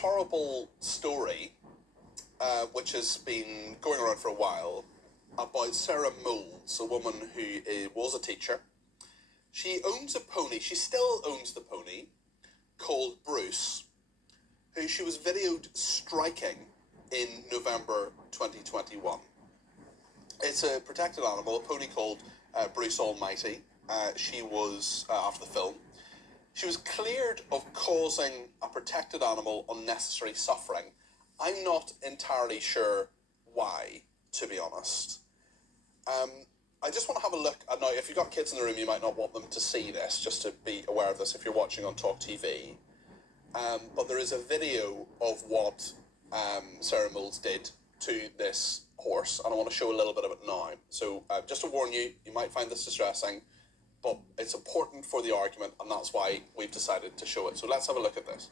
horrible story, which has been going around for a while, about Sarah Moulds, a woman who was a teacher. She owns a pony, she still owns the pony, called Bruce, who she was videoed striking in November 2021. It's a protected animal, a pony called Bruce Almighty. She was, after the film, she was cleared of causing a protected animal unnecessary suffering. I'm not entirely sure why, to be honest. I just want to have a look. Now, if you've got kids in the room, you might not want them to see this, just to be aware of this if you're watching on Talk TV. But there is a video of what Sarah Moulds did to this horse, and I want to show a little bit of it now. So just to warn you, you might find this distressing, but it's important for the argument, and that's why we've decided to show it. So let's have a look at this.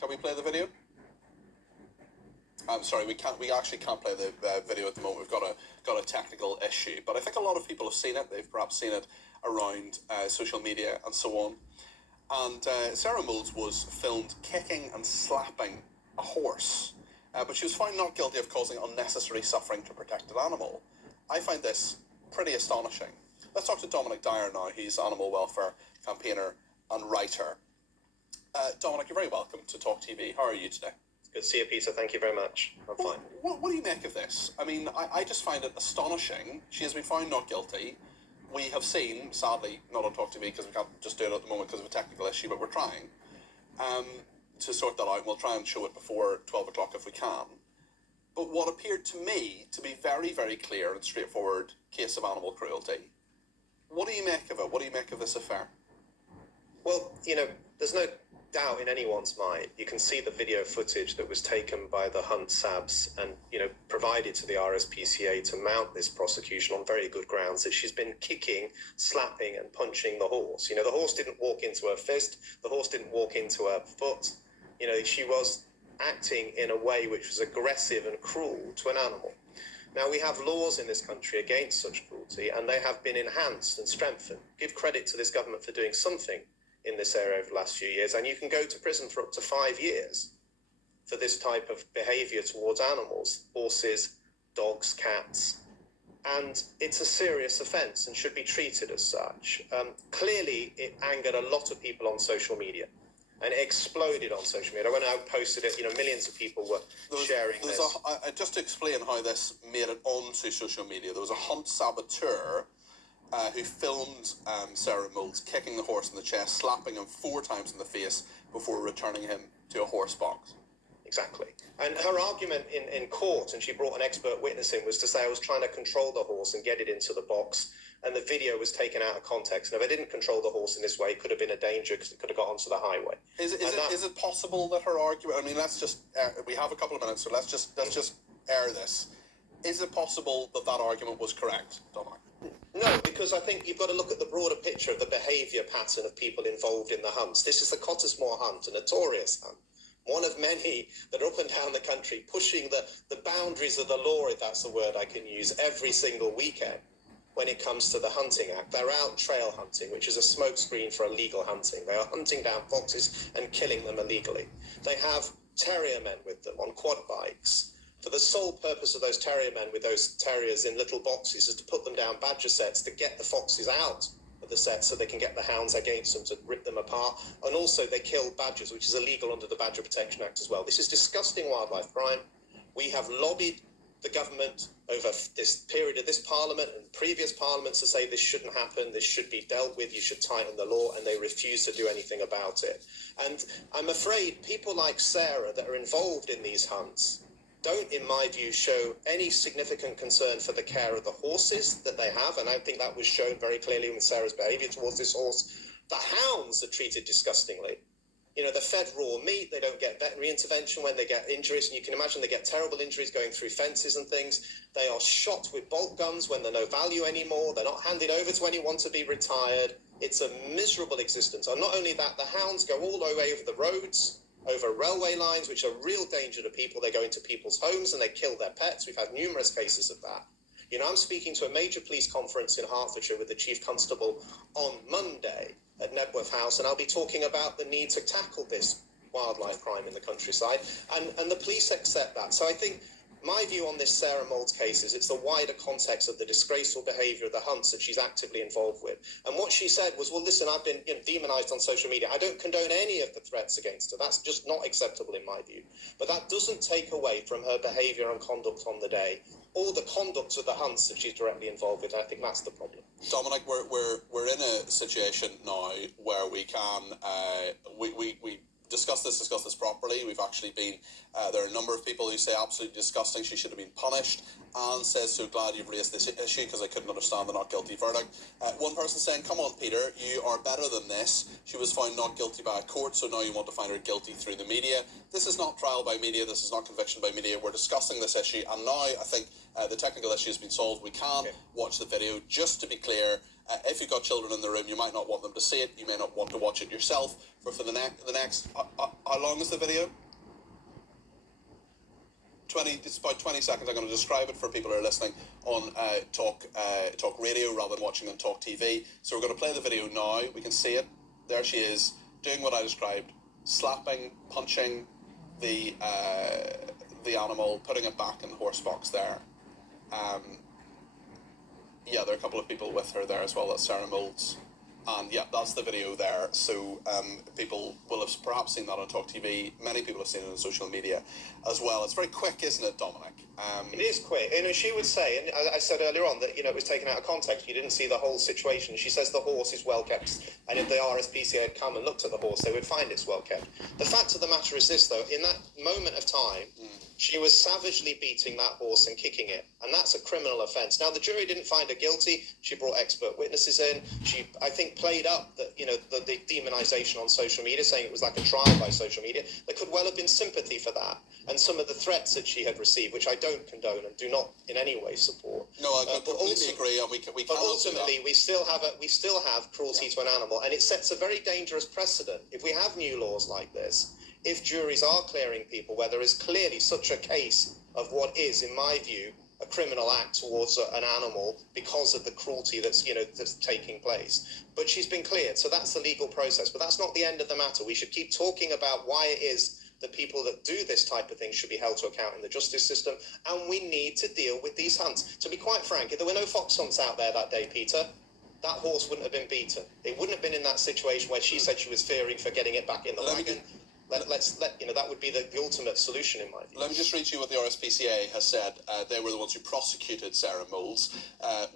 Can we play the video? I'm sorry, we actually can't play the video at the moment. We've got a technical issue, but I think a lot of people have seen it. They've perhaps seen it around social media and so on. And Sarah Moulds was filmed kicking and slapping a horse, but she was found not guilty of causing unnecessary suffering to a protected animal. I find this pretty astonishing. Let's talk to Dominic Dyer now. He's animal welfare campaigner and writer. Dominic, you're very welcome to Talk TV. How are you today? Good to see you, Peter. Thank you very much. I'm fine. What do you make of this? I mean, I just find it astonishing. She has been found not guilty. We have seen, sadly, not on Talk TV because we can't just do it at the moment because of a technical issue, but we're trying to sort that out. We'll try and show it before 12 o'clock if we can. But what appeared to me to be very, very clear and straightforward case of animal cruelty. What do you make of it? What do you make of this affair? Well, there's no doubt in anyone's mind. You can see the video footage that was taken by the Hunt Sabs and, provided to the RSPCA to mount this prosecution on very good grounds that she's been kicking, slapping and punching the horse. The horse didn't walk into her fist. The horse didn't walk into her foot. She was acting in a way which was aggressive and cruel to an animal. Now, we have laws in this country against such cruelty, and they have been enhanced and strengthened. Give credit to this government for doing something in this area over the last few years, and you can go to prison for up to 5 years for this type of behaviour towards animals, horses, dogs, cats, and it's a serious offence and should be treated as such. Clearly, it angered a lot of people on social media, and it exploded on social media. When I posted it, millions of people were sharing this. Just to explain how this made it onto social media, there was a Hunt Saboteur who filmed Sarah Moulds kicking the horse in the chest, slapping him 4 times in the face before returning him to a horse box. Exactly. And her argument in court, and she brought an expert witness in, was to say I was trying to control the horse and get it into the box, and the video was taken out of context. And if I didn't control the horse in this way, it could have been a danger because it could have got onto the highway. Is it possible that her argument, let's just, we have a couple of minutes, so let's just air this. Is it possible that argument was correct, Dominic? No, because I think you've got to look at the broader picture of the behaviour pattern of people involved in the hunts. This is the Cottesmore Hunt, a notorious hunt, one of many that are up and down the country pushing the boundaries of the law, if that's the word I can use, every single weekend when it comes to the Hunting Act. They're out trail hunting, which is a smokescreen for illegal hunting. They are hunting down foxes and killing them illegally. They have terrier men with them on quad bikes. For the sole purpose of those terrier men with those terriers in little boxes is to put them down badger sets to get the foxes out of the set so they can get the hounds against them to rip them apart. And also they kill badgers, which is illegal under the Badger Protection Act as well. This is disgusting wildlife crime. We have lobbied the government over this period of this parliament and previous parliaments to say this shouldn't happen, this should be dealt with, you should tighten the law, and they refuse to do anything about it. And I'm afraid people like Sarah that are involved in these hunts don't, in my view, show any significant concern for the care of the horses that they have, and I think that was shown very clearly with Sarah's behaviour towards this horse. The hounds are treated disgustingly. They're fed raw meat, they don't get veterinary intervention when they get injuries, and you can imagine they get terrible injuries going through fences and things. They are shot with bolt guns when they're no value anymore, they're not handed over to anyone to be retired. It's a miserable existence. And not only that, the hounds go all the way over the roads, over railway lines, which are real danger to people. They go into people's homes and they kill their pets. We've had numerous cases of that. You know, I'm speaking to a major police conference in Hertfordshire with the Chief Constable on Monday at Nebworth House, and I'll be talking about the need to tackle this wildlife crime in the countryside, and the police accept that. So I think my view on this Sarah Moulds case is it's the wider context of the disgraceful behaviour of the Hunts that she's actively involved with. And what she said was, well, listen, I've been demonised on social media. I don't condone any of the threats against her. That's just not acceptable in my view. But that doesn't take away from her behaviour and conduct on the day, or the conduct of the Hunts that she's directly involved with. And I think that's the problem. Dominic, we're in a situation now where we can we discuss this properly. We've actually been there are a number of people who say absolutely disgusting, she should have been punished. Anne says, so glad you've raised this issue because I couldn't understand the not guilty verdict. One person saying, come on Peter, you are better than this. She was found not guilty by a court, so now you want to find her guilty through the media. This is not trial by media, this is not conviction by media. We're discussing this issue, and now I think the technical issue has been solved. We can watch the video. Just to be clear, if you've got children in the room, you might not want them to see it. You may not want to watch it yourself. For the next, how long is the video? It's about 20 seconds. I'm going to describe it for people who are listening on talk radio rather than watching on Talk TV. So we're going to play the video now. We can see it. There she is, doing what I described, slapping, punching the animal, putting it back in the horse box there. Yeah, there are a couple of people with her there as well. That's Sarah Moulds. And yeah, that's the video there. So people will have perhaps seen that on Talk TV. Many people have seen it on social media as well. It's very quick, isn't it, Dominic? It is quick. And she would say, and I said earlier on that, it was taken out of context. You didn't see the whole situation. She says the horse is well kept. And if the RSPCA had come and looked at the horse, they would find it's well kept. The fact of the matter is this, though. In that moment of time, she was savagely beating that horse and kicking it. And that's a criminal offence. Now, the jury didn't find her guilty. She brought expert witnesses in. She, I think, played up the demonisation on social media, saying it was like a trial by social media. There could well have been sympathy for that. And some of the threats that she had received, which I don't condone and do not in any way support. No, I completely agree. And but ultimately, we still have cruelty to an animal, and it sets a very dangerous precedent. If we have new laws like this, if juries are clearing people where there is clearly such a case of what is, in my view, a criminal act towards an animal because of the cruelty that's taking place. But she's been cleared, so that's the legal process. But that's not the end of the matter. We should keep talking about why it is that people that do this type of thing should be held to account in the justice system, and we need to deal with these hunts. To be quite frank, if there were no fox hunts out there that day, Peter, that horse wouldn't have been beaten. It wouldn't have been in that situation where she said she was fearing for getting it back in the wagon. That would be the ultimate solution in my view. Let me just read you what the RSPCA has said. They were the ones who prosecuted Sarah Moulds.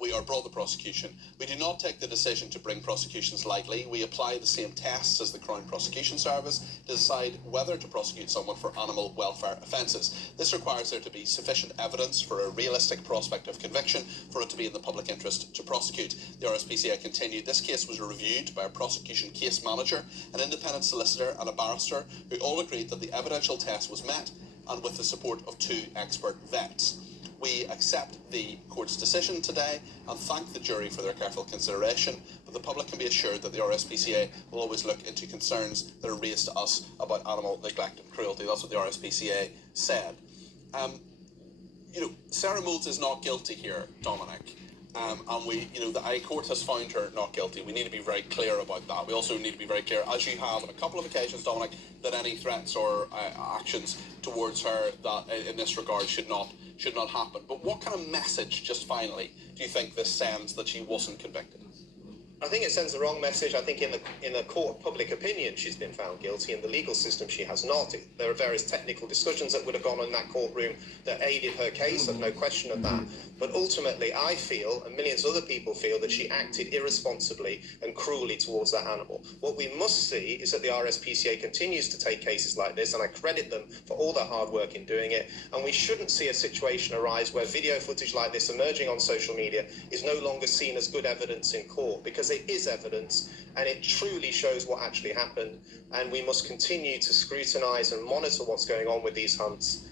We are brought the prosecution. We do not take the decision to bring prosecutions lightly. We apply the same tests as the Crown Prosecution Service to decide whether to prosecute someone for animal welfare offences. This requires there to be sufficient evidence for a realistic prospect of conviction for it to be in the public interest to prosecute. The RSPCA continued, this case was reviewed by a prosecution case manager, an independent solicitor and a barrister who all agreed that the evidential test was met, and with the support of 2 expert vets. We accept the court's decision today and thank the jury for their careful consideration, but the public can be assured that the RSPCA will always look into concerns that are raised to us about animal neglect and cruelty. That's what the RSPCA said. Sarah Moulds is not guilty here, Dominic. And the High Court has found her not guilty. We need to be very clear about that. We also need to be very clear, as you have on a couple of occasions, Dominic, that any threats or actions towards her that in this regard should not happen. But what kind of message, just finally, do you think this sends that she wasn't convicted? I think it sends the wrong message. I think in the court of public opinion she's been found guilty. In the legal system she has not. There are various technical discussions that would have gone on in that courtroom that aided her case, I've no question of that. But ultimately I feel, and millions of other people feel, that she acted irresponsibly and cruelly towards that animal. What we must see is that the RSPCA continues to take cases like this, and I credit them for all their hard work in doing it, and we shouldn't see a situation arise where video footage like this emerging on social media is no longer seen as good evidence in court, because it is evidence and it truly shows what actually happened, and we must continue to scrutinise and monitor what's going on with these hunts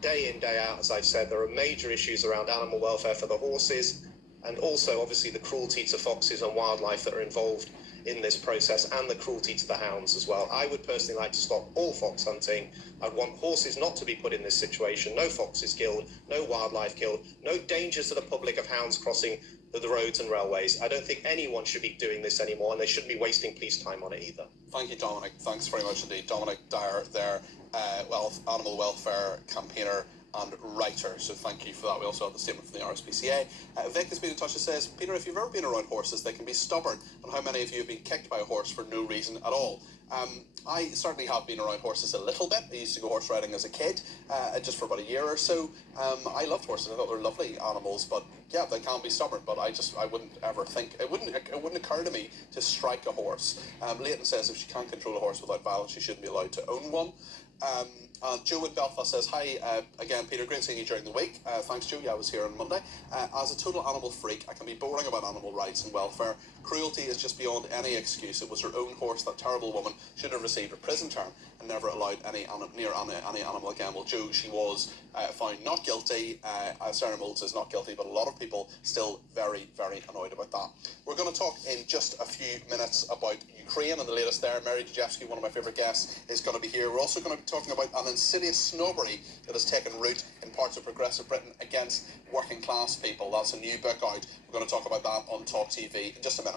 day in, day out. As I've said, there are major issues around animal welfare for the horses, and also obviously the cruelty to foxes and wildlife that are involved in this process, and the cruelty to the hounds as well. I would personally like to stop all fox hunting. I'd want horses not to be put in this situation. No foxes killed, no wildlife killed, no dangers to the public of hounds crossing the roads and railways. I don't think anyone should be doing this anymore, and they shouldn't be wasting police time on it either. Thank you, Dominic. Thanks very much indeed. Dominic Dyer there, animal welfare campaigner and writer. So thank you for that. We also have the statement from the RSPCA. Vic has been in touch and says, Peter, if you've ever been around horses, they can be stubborn. And how many of you have been kicked by a horse for no reason at all? I certainly have been around horses a little bit. I used to go horse riding as a kid, just for about a year or so. I loved horses. I thought they were lovely animals, but yeah, they can be stubborn. But I wouldn't ever think, it wouldn't occur to me to strike a horse. Leighton says if she can't control a horse without violence, she shouldn't be allowed to own one. And Joe in Belfast says, hi, again, Peter, great seeing you during the week. Thanks, Joe. Yeah, I was here on Monday. As a total animal freak, I can be boring about animal rights and welfare. Cruelty is just beyond any excuse. It was her own horse. That terrible woman should have received a prison term and never allowed any animal again. Well, Joe, she was found not guilty. Sarah Moulds is not guilty, but a lot of people still very, very annoyed about that. We're going to talk in just a few minutes about Ukraine and the latest there. Mary Dejevsky, one of my favourite guests, is going to be here. We're also going to be talking about an insidious snobbery that has taken root in parts of progressive Britain against working class people. That's a new book out. We're going to talk about that on Talk TV in just a minute.